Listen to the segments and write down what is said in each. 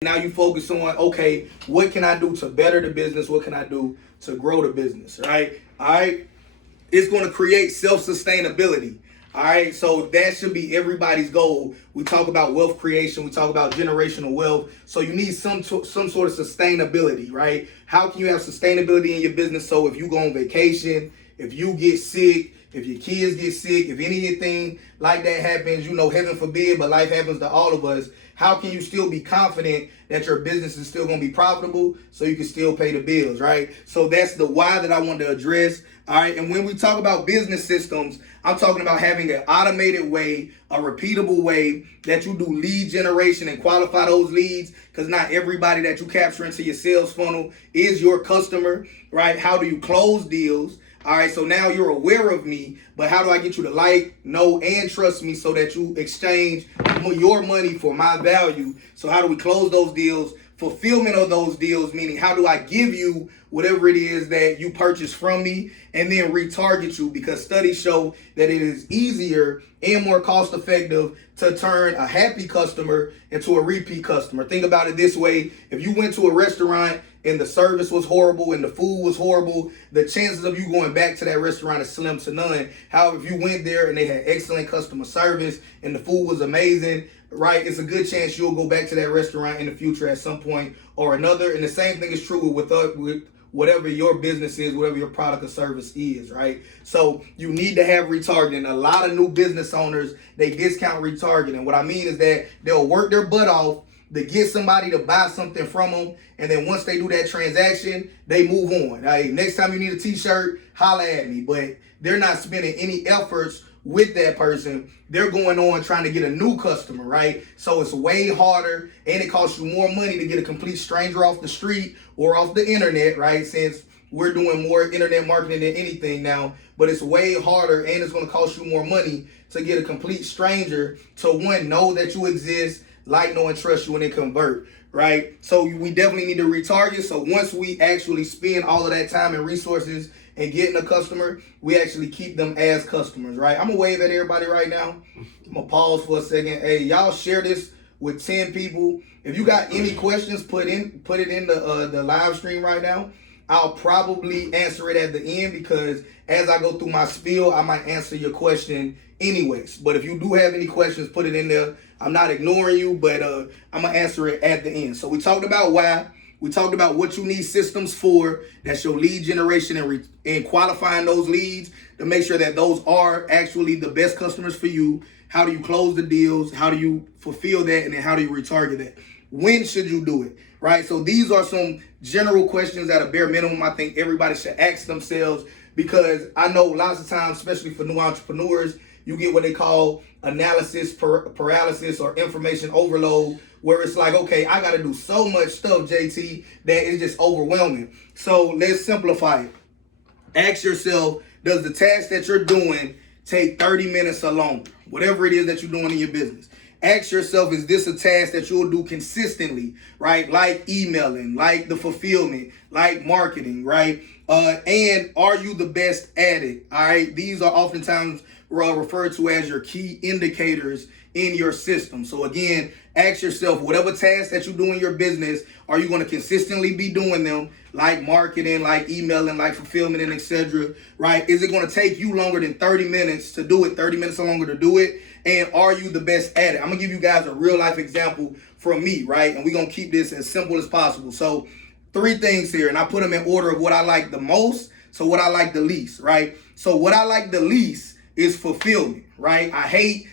Now you focus on, okay, what can I do to better the business? What can I do to grow the business, right? All right. It's going to create self-sustainability. All right. So that should be everybody's goal. We talk about wealth creation. We talk about generational wealth. So you need some sort of sustainability, right? How can you have sustainability in your business? So if you go on vacation, if you get sick, if your kids get sick, if anything like that happens, heaven forbid, but life happens to all of us, how can you still be confident that your business is still going to be profitable so you can still pay the bills, right? So that's the why that I want to address, all right? And when we talk about business systems, I'm talking about having an automated way, a repeatable way that you do lead generation and qualify those leads, because not everybody that you capture into your sales funnel is your customer, right? How do you close deals? All right, so now you're aware of me, but how do I get you to like, know, and trust me so that you exchange your money for my value? So how do we close those deals? Fulfillment of those deals, meaning how do I give you whatever it is that you purchase from me, and then retarget you, because studies show that it is easier and more cost effective to turn a happy customer into a repeat customer. Think about it this way. If you went to a restaurant and the service was horrible and the food was horrible, the chances of you going back to that restaurant is slim to none. However, if you went there and they had excellent customer service and the food was amazing, right, it's a good chance you'll go back to that restaurant in the future at some point or another. And the same thing is true with whatever your business is, whatever your product or service is, right? So you need to have retargeting. A lot of new business owners, they discount retargeting. What I mean is that they'll work their butt off to get somebody to buy something from them, and then once they do that transaction, they move on. Hey, next time you need a t-shirt, holla at me. But they're not spending any efforts with that person. They're going on trying to get a new customer, right? So it's way harder, and it costs you more money to get a complete stranger off the street or off the internet, right? Since we're doing more internet marketing than anything now, but it's way harder, and it's going to cost you more money to get a complete stranger to, one, know that you exist, like, know, and trust you when they convert, right? So we definitely need to retarget. So once we actually spend all of that time and resources and getting a customer, we actually keep them as customers, right? I'm gonna wave at everybody right now. I'm gonna pause for a second. Hey, y'all share this with 10 people. If you got any questions, put it in the live stream right now. I'll probably answer it at the end, because as I go through my spiel, I might answer your question anyways. But if you do have any questions, put it in there. I'm not ignoring you, but I'm going to answer it at the end. So we talked about why. We talked about what you need systems for. That's your lead generation and qualifying those leads to make sure that those are actually the best customers for you. How do you close the deals? How do you fulfill that? And then how do you retarget that? When should you do it? Right? So these are some general questions at a bare minimum I think everybody should ask themselves, because I know lots of times, especially for new entrepreneurs, you get what they call analysis paralysis or information overload, where it's like, okay, I got to do so much stuff, JT, that it's just overwhelming. So let's simplify it. Ask yourself, does the task that you're doing take 30 minutes or longer? Whatever it is that you're doing in your business. Ask yourself, is this a task that you'll do consistently, right? Like emailing, like the fulfillment, like marketing, right? And are you the best at it? All right. These are oftentimes referred to as your key indicators in your system. So again, ask yourself, whatever tasks that you do in your business, are you going to consistently be doing them, like marketing, like emailing, like fulfillment, and etc., right? Is it going to take you longer than 30 minutes to do it, 30 minutes or longer to do it? And are you the best at it? I'm going to give you guys a real life example from me, right? And we're going to keep this as simple as possible. So 3 things here, and I put them in order of what I like the most, so what I like the least, right? So what I like the least is fulfillment, right? I hate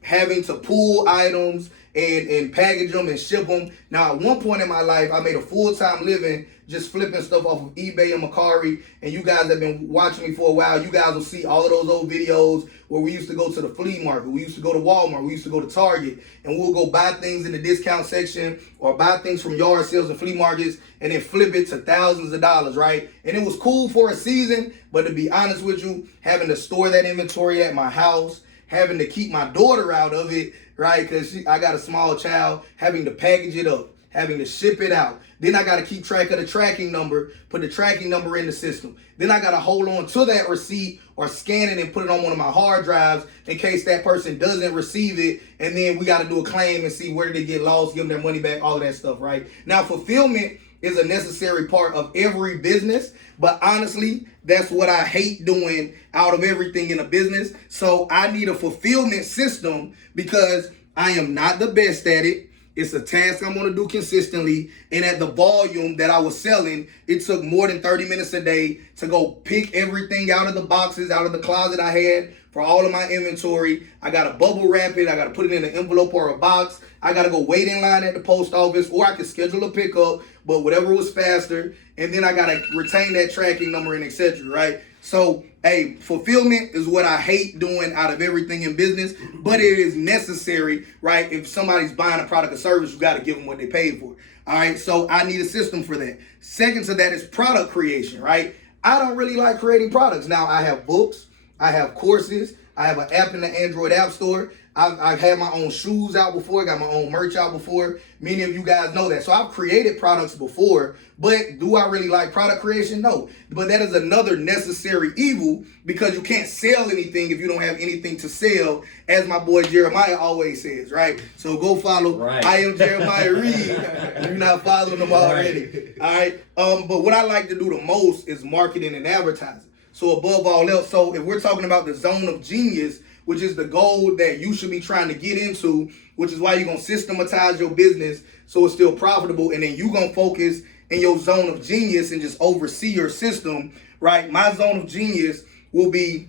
having to pull items and package them and ship them. Now, at one point in my life, I made a full-time living just flipping stuff off of eBay and Mercari. And you guys have been watching me for a while. You guys will see all of those old videos where we used to go to the flea market. We used to go to Walmart. We used to go to Target. And we'll go buy things in the discount section or buy things from yard sales and flea markets and then flip it to thousands of dollars, right? And it was cool for a season. But to be honest with you, having to store that inventory at my house, having to keep my daughter out of it, right? Because I got a small child, having to package it up, having to ship it out. Then I got to keep track of the tracking number, put the tracking number in the system. Then I got to hold on to that receipt or scan it and put it on one of my hard drives in case that person doesn't receive it. And then we got to do a claim and see where did it get lost, give them their money back, all of that stuff, right? Now, fulfillment is a necessary part of every business, but honestly, that's what I hate doing out of everything in a business. So I need a fulfillment system because I am not the best at it. It's a task I'm going to do consistently. And at the volume that I was selling, it took more than 30 minutes a day to go pick everything out of the boxes, out of the closet I had for all of my inventory. I got to bubble wrap it. I got to put it in an envelope or a box. I got to go wait in line at the post office, or I could schedule a pickup, but whatever was faster. And then I got to retain that tracking number and etc. Right? So, hey, fulfillment is what I hate doing out of everything in business, but it is necessary, right? If somebody's buying a product or service, you got to give them what they paid for. All right, so I need a system for that. Second to that is product creation, right? I don't really like creating products. Now, I have books, I have courses, I have an app in the Android App Store. I've had my own shoes out before, got my own merch out before. Many of you guys know that. So I've created products before, but do I really like product creation? No. But that is another necessary evil because you can't sell anything if you don't have anything to sell, as my boy Jeremiah always says, right? So go follow I am Jeremiah Reed if you're not following them already. All right. But what I like to do the most is marketing and advertising. So above all else, so if we're talking about the zone of genius, which is the goal that you should be trying to get into, which is why you're going to systematize your business so it's still profitable, and then you're going to focus in your zone of genius and just oversee your system, right? My zone of genius will be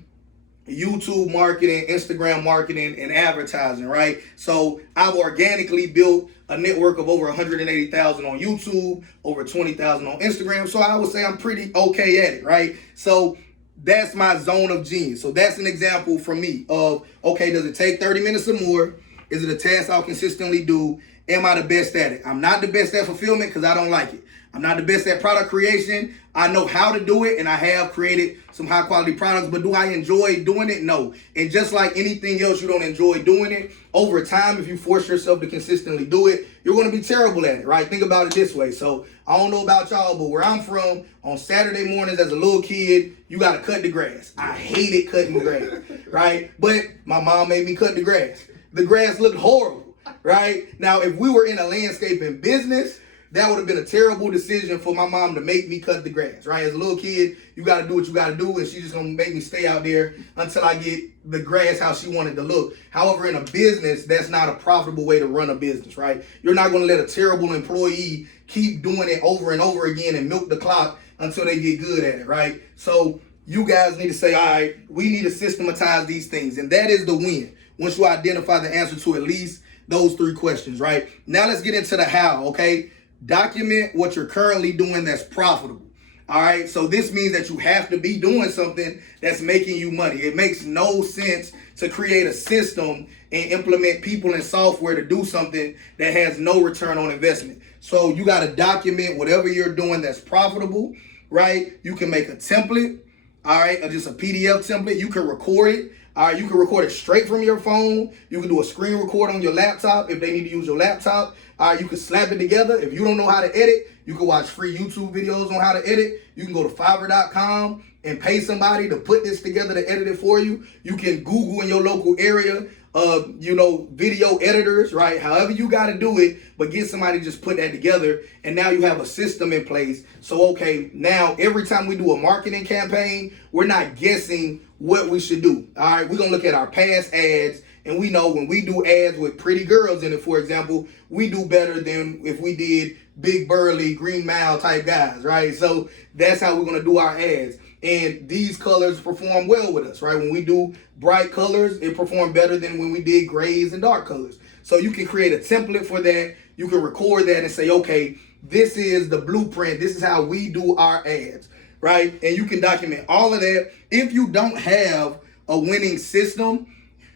YouTube marketing, Instagram marketing, and advertising, right? So I've organically built a network of over 180,000 on YouTube, over 20,000 on Instagram. So I would say I'm pretty okay at it, right? So that's my zone of genius. So that's an example from me of, okay, does it take 30 minutes or more? Is it a task I'll consistently do? Am I the best at it? I'm not the best at fulfillment because I don't like it. I'm not the best at product creation. I know how to do it, and I have created some high quality products, but do I enjoy doing it? No. And just like anything else, you don't enjoy doing it. Over time, if you force yourself to consistently do it, you're going to be terrible at it, right? Think about it this way. So I don't know about y'all, but where I'm from, on Saturday mornings as a little kid, you got to cut the grass. I hated cutting grass, right? But my mom made me cut the grass. The grass looked horrible, right? Now, if we were in a landscaping business, that would have been a terrible decision for my mom to make me cut the grass, right? As a little kid, you got to do what you got to do, and she's just going to make me stay out there until I get the grass how she wanted to look. However, in a business, that's not a profitable way to run a business, right? You're not going to let a terrible employee keep doing it over and over again and milk the clock until they get good at it, right? So you guys need to say, all right, we need to systematize these things, and that is the win. Once you identify the answer to at least those three questions, right? Now let's get into the how, okay? Document what you're currently doing that's profitable. All right. So this means that you have to be doing something that's making you money. It makes no sense to create a system and implement people and software to do something that has no return on investment. So you got to document whatever you're doing that's profitable, right? You can make a template, all right, or just a PDF template. You can record it. All right, you can record it straight from your phone. You can do a screen record on your laptop if they need to use your laptop. All right, you can slap it together. If you don't know how to edit, you can watch free YouTube videos on how to edit. You can go to Fiverr.com and pay somebody to put this together to edit it for you. You can Google in your local area, video editors, right? However you got to do it, but get somebody to just put that together. And now you have a system in place. So, okay, now every time we do a marketing campaign, we're not guessing what we should do. All right, we're going to look at our past ads. And we know when we do ads with pretty girls in it, for example, we do better than if we did big, burly, Green Mile type guys, right? So that's how we're going to do our ads. And these colors perform well with us, right? When we do bright colors, it performed better than when we did grays and dark colors. So you can create a template for that. You can record that and say, okay, this is the blueprint. This is how we do our ads, right? And you can document all of that. If you don't have a winning system,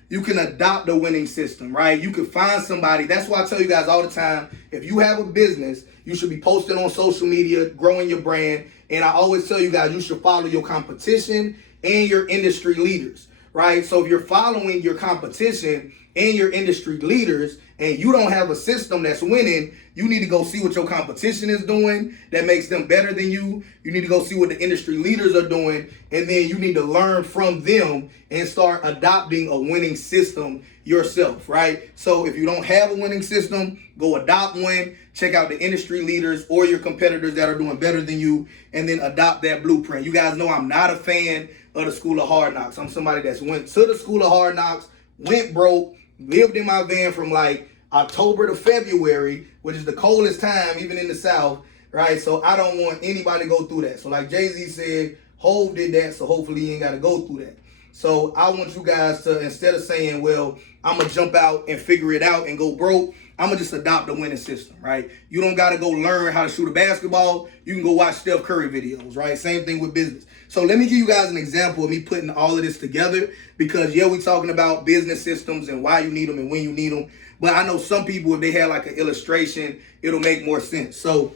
you can adopt a winning system, right? You can find somebody. That's why I tell you guys all the time, if you have a business, you should be posting on social media, growing your brand. And I always tell you guys, you should follow your competition and your industry leaders, right? So if you're following your competition and your industry leaders and you don't have a system that's winning, you need to go see what your competition is doing that makes them better than you. You need to go see what the industry leaders are doing, and then you need to learn from them and start adopting a winning system yourself, right? So if you don't have a winning system, go adopt one. Check out the industry leaders or your competitors that are doing better than you, and then adopt that blueprint. You guys know I'm not a fan of the School of Hard Knocks. I'm somebody that's went to the School of Hard Knocks, went broke, lived in my van from like October to February, which is the coldest time even in the South, right? So I don't want anybody to go through that. So like Jay-Z said, Hov did that, so hopefully he ain't got to go through that. So I want you guys to, instead of saying, well, I'm going to jump out and figure it out and go broke, I'm going to just adopt a winning system, right? You don't got to go learn how to shoot a basketball. You can go watch Steph Curry videos, right? Same thing with business. So let me give you guys an example of me putting all of this together, because yeah, we're talking about business systems and why you need them and when you need them. But I know some people, if they had like an illustration, it'll make more sense. So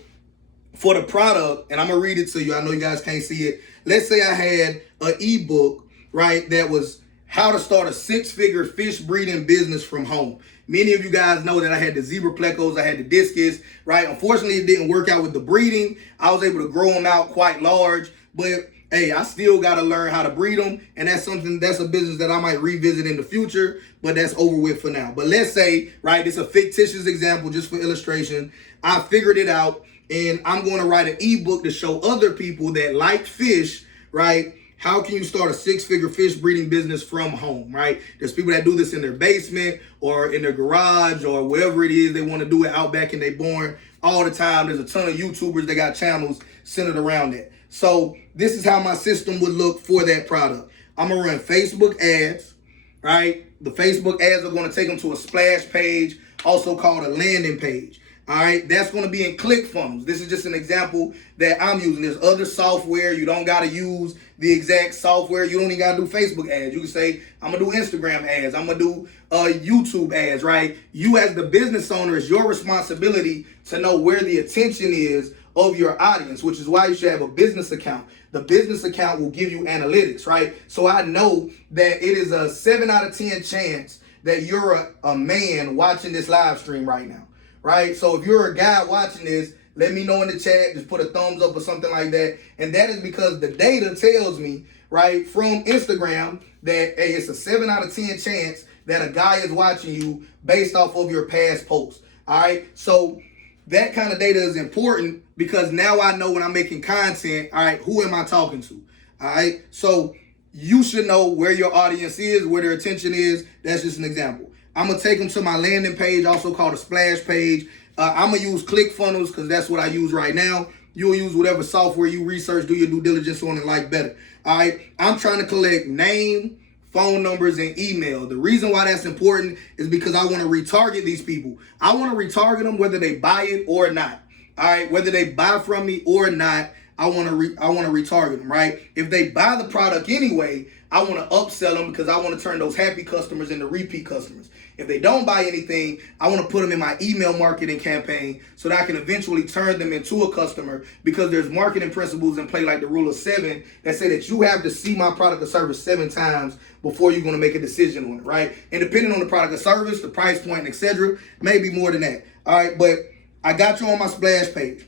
for the product, and I'm going to read it to you. I know you guys can't see it. Let's say I had an ebook, right, that was how to start a 6-figure fish breeding business from home. Many of you guys know that I had the zebra plecos, I had the discus, right? Unfortunately, it didn't work out with the breeding. I was able to grow them out quite large, but hey, I still got to learn how to breed them. And that's a business that I might revisit in the future, but that's over with for now. But let's say, right, it's a fictitious example just for illustration. I figured it out, and I'm going to write an ebook to show other people that like fish, right? How can you start a 6-figure fish breeding business from home, right? There's people that do this in their basement or in their garage or wherever it is they want to do it out back in their barn all the time. There's a ton of YouTubers that got channels centered around that. So this is how my system would look for that product. I'm going to run Facebook ads, right? The Facebook ads are going to take them to a splash page, also called a landing page. All right, that's going to be in ClickFunnels. This is just an example that I'm using. There's other software. You don't got to use the exact software. You don't even got to do Facebook ads. You can say, I'm going to do Instagram ads. I'm going to do YouTube ads, right? You as the business owner, it's your responsibility to know where the attention is of your audience, which is why you should have a business account. The business account will give you analytics, right? So I know that it is a 7 out of 10 chance that you're a man watching this live stream right now. Right? So if you're a guy watching this, let me know in the chat. Just put a thumbs up or something like that. And that is because the data tells me, right, from Instagram that, hey, it's a 7 out of 10 chance that a guy is watching you based off of your past posts. All right? So that kind of data is important because now I know when I'm making content, all right, who am I talking to? All right? So you should know where your audience is, where their attention is. That's just an example. I'm going to take them to my landing page, also called a splash page. I'm going to use ClickFunnels because that's what I use right now. You'll use whatever software you research, do your due diligence on, and like better. All right. I'm trying to collect name, phone numbers, and email. The reason why that's important is because I want to retarget these people. I want to retarget them whether they buy it or not. All right. Whether they buy from me or not, I want to retarget them, right? If they buy the product anyway, I want to upsell them because I want to turn those happy customers into repeat customers. If they don't buy anything, I want to put them in my email marketing campaign so that I can eventually turn them into a customer, because there's marketing principles in play like the rule of 7 that say that you have to see my product or service 7 times before you're going to make a decision on it, right? And depending on the product or service, the price point, etc., maybe more than that. All right, but I got you on my splash page.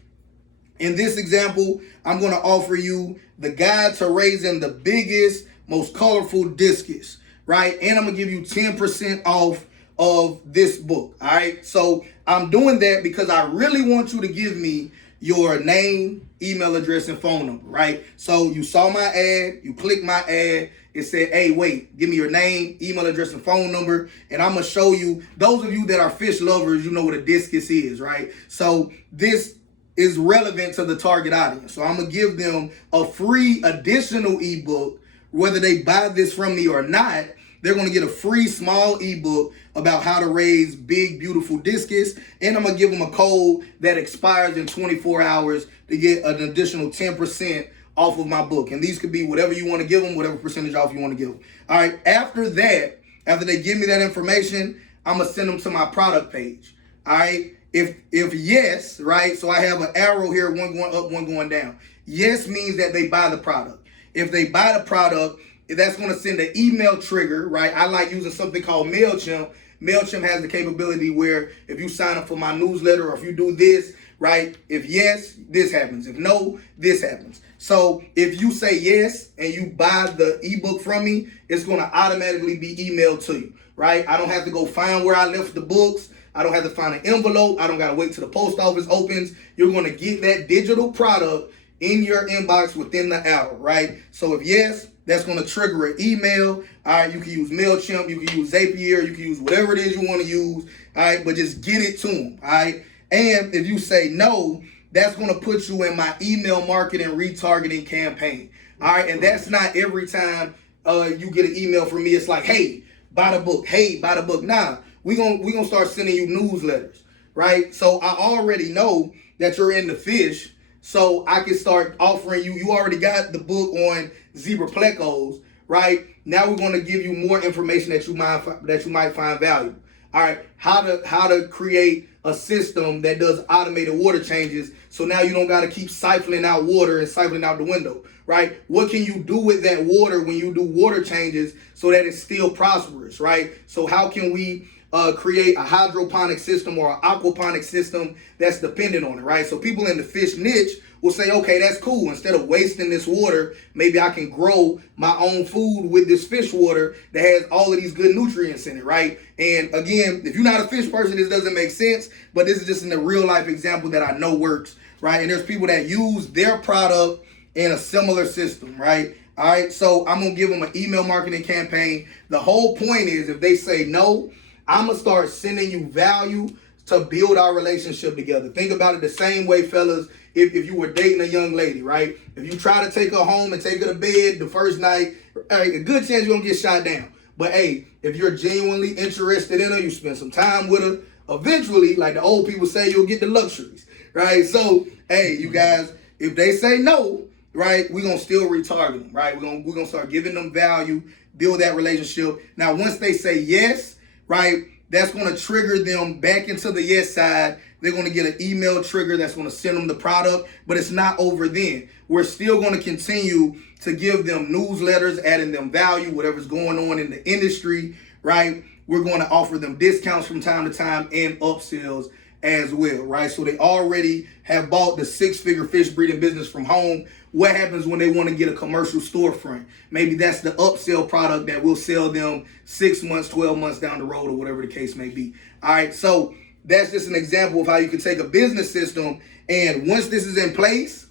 In this example, I'm going to offer you the guide to raising the biggest, most colorful discus, right? And I'm going to give you 10% off of this book, all right? So I'm doing that because I really want you to give me your name, email address, and phone number, right? So you saw my ad, you clicked my ad, it said, hey, wait, give me your name, email address, and phone number, and I'm going to show you, those of you that are fish lovers, you know what a discus is, right? So this is relevant to the target audience. So I'm going to give them a free additional ebook, whether they buy this from me or not. They're going to get a free small ebook about how to raise big, beautiful discus. And I'm going to give them a code that expires in 24 hours to get an additional 10% off of my book. And these could be whatever you want to give them, whatever percentage off you want to give them. All right. After that, after they give me that information, I'm going to send them to my product page. All right. If yes, right. So I have an arrow here, one going up, one going down. Yes means that they buy the product. If they buy the product, that's going to send an email trigger, right? I like using something called MailChimp MailChimp has the capability where if you sign up for my newsletter or if you do this, right, if yes, this happens. If no, this happens. So if you say yes and you buy the ebook from me, it's going to automatically be emailed to you, right? I don't have to go find where I left the books. I don't have to find an envelope. I don't got to wait till the post office opens. You're going to get that digital product in your inbox within the hour, right? So if yes, that's going to trigger an email. All right, you can use MailChimp, you can use Zapier, you can use whatever it is you want to use, all right, but just get it to them, all right? And if you say no, that's going to put you in my email marketing retargeting campaign, all right? And that's not every time you get an email from me, it's like, hey, buy the book, hey, buy the book. Nah, we gonna start sending you newsletters, right? So I already know that you're into fish, so I can start offering you. You already got the book on zebra plecos, right? Now we're going to give you more information that you might find valuable. All right, how to create a system that does automated water changes, so now you don't got to keep siphoning out water and siphoning out the window, right? What can you do with that water when you do water changes so that it's still prosperous, right? So how can we create a hydroponic system or an aquaponic system that's dependent on it, right? So people in the fish niche will say, okay, that's cool. Instead of wasting this water, maybe I can grow my own food with this fish water that has all of these good nutrients in it, right? And again, if you're not a fish person, this doesn't make sense, but this is just in a real life example that I know works, right? And there's people that use their product in a similar system, right? All right, so I'm gonna give them an email marketing campaign. The whole point is if they say no, I'm going to start sending you value to build our relationship together. Think about it the same way, fellas, if you were dating a young lady, right? If you try to take her home and take her to bed the first night, a good chance you're going to get shot down. But hey, if you're genuinely interested in her, you spend some time with her, eventually, like the old people say, you'll get the luxuries, right? So, hey, you guys, if they say no, right, we're going to still retarget them, right? We're gonna start giving them value, build that relationship. Now, once they say yes, right, that's going to trigger them back into the yes side. They're going to get an email trigger that's going to send them the product, but it's not over then. We're still going to continue to give them newsletters, adding them value, whatever's going on in the industry, right? We're going to offer them discounts from time to time and upsells as well, right? So they already have bought the 6-figure fish breeding business from home. What happens when they want to get a commercial storefront? Maybe that's the upsell product that will sell them 6 months, 12 months down the road or whatever the case may be. All right, so that's just an example of how you can take a business system, and once this is in place,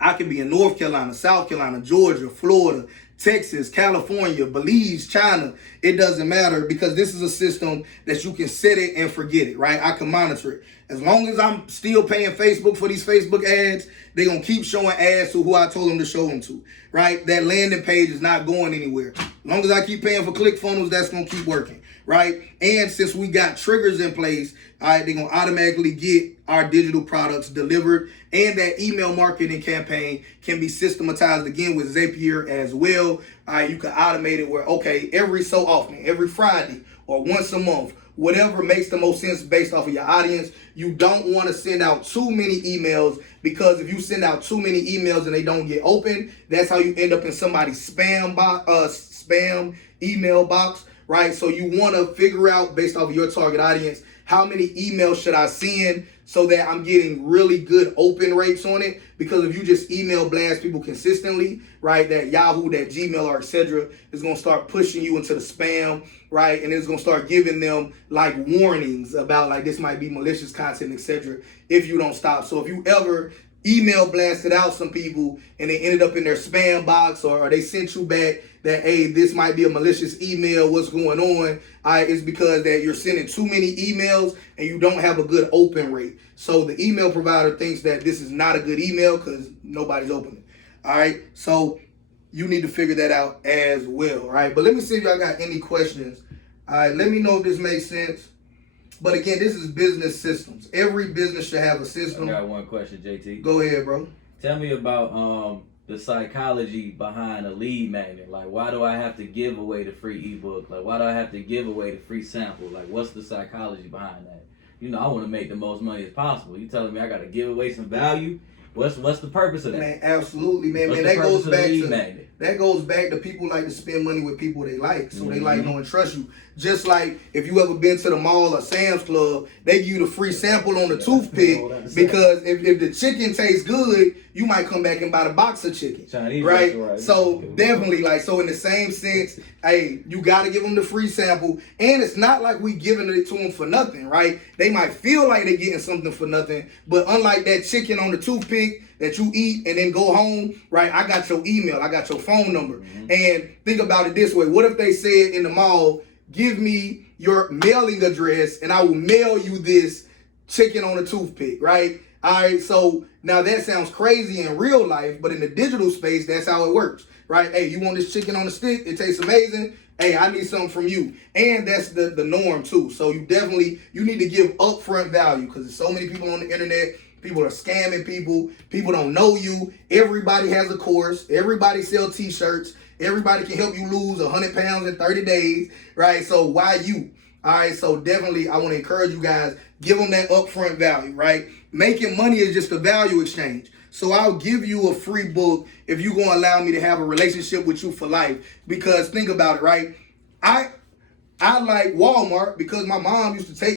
I can be in North Carolina, South Carolina, Georgia, Florida, Texas, California, Belize, China. It doesn't matter because this is a system that you can set it and forget it, right? I can monitor it. As long as I'm still paying Facebook for these Facebook ads, they're going to keep showing ads to who I told them to show them to, right? That landing page is not going anywhere. As long as I keep paying for ClickFunnels, that's going to keep working, right? And since we got triggers in place, all right, they're going to automatically get our digital products delivered, and that email marketing campaign can be systematized again with Zapier as well. All right, you can automate it where, okay, every so often, every Friday or once a month, whatever makes the most sense based off of your audience. You don't want to send out too many emails, because if you send out too many emails and they don't get open, that's how you end up in somebody's spam email box, right? So you want to figure out based off of your target audience, how many emails should I send so that I'm getting really good open rates on it? Because if you just email blast people consistently, right, that Yahoo, that Gmail, or etc. is going to start pushing you into the spam, right? And it's going to start giving them like warnings about like this might be malicious content, etc. if you don't stop. So if you ever email blasted out some people and they ended up in their spam box, or they sent you back that, hey, this might be a malicious email, what's going on? It's because that you're sending too many emails and you don't have a good open rate. So the email provider thinks that this is not a good email because nobody's opening. All right, so you need to figure that out as well. All right, but let me see if y'all got any questions. All right, let me know if this makes sense. But again, this is business systems. Every business should have a system. I got one question, JT. Go ahead, bro. Tell me about the psychology behind a lead magnet. Like, why do I have to give away the free ebook? Like, why do I have to give away the free sample? Like, what's the psychology behind that? You know, I want to make the most money as possible. You telling me I got to give away some value What's the purpose of that? Man, absolutely, man. What's Man, the that purpose goes of the back lead to magnet? that goes back to people like to spend money with people they like, so they like, Mm-hmm. know, and trust you. Just like if you ever been to the mall or Sam's Club, they give you the free sample on the toothpick because if the chicken tastes good, you might come back and buy the box of chicken, Chinese right? restaurant. So definitely, like, so in the same sense, hey, you got to give them the free sample, and it's not like we giving it to them for nothing, right? They might feel like they're getting something for nothing, but unlike that chicken on the toothpick that you eat and then go home, right? I got your email, I got your phone number. Mm-hmm. And think about it this way. What if they said in the mall, give me your mailing address and I will mail you this chicken on a toothpick, right? All right, so now that sounds crazy in real life, but in the digital space, that's how it works, right? Hey, you want this chicken on a stick? It tastes amazing. Hey, I need something from you. And that's the norm too. So you need to give upfront value because there's so many people on the internet. People are scamming people. People don't know you. Everybody has a course. Everybody sells t-shirts. Everybody can help you lose 100 pounds in 30 days, right? So why you? All right, so definitely I want to encourage you guys, give them that upfront value, right? Making money is just a value exchange. So I'll give you a free book if you're going to allow me to have a relationship with you for life. Because think about it, right? I like Walmart because my mom used to take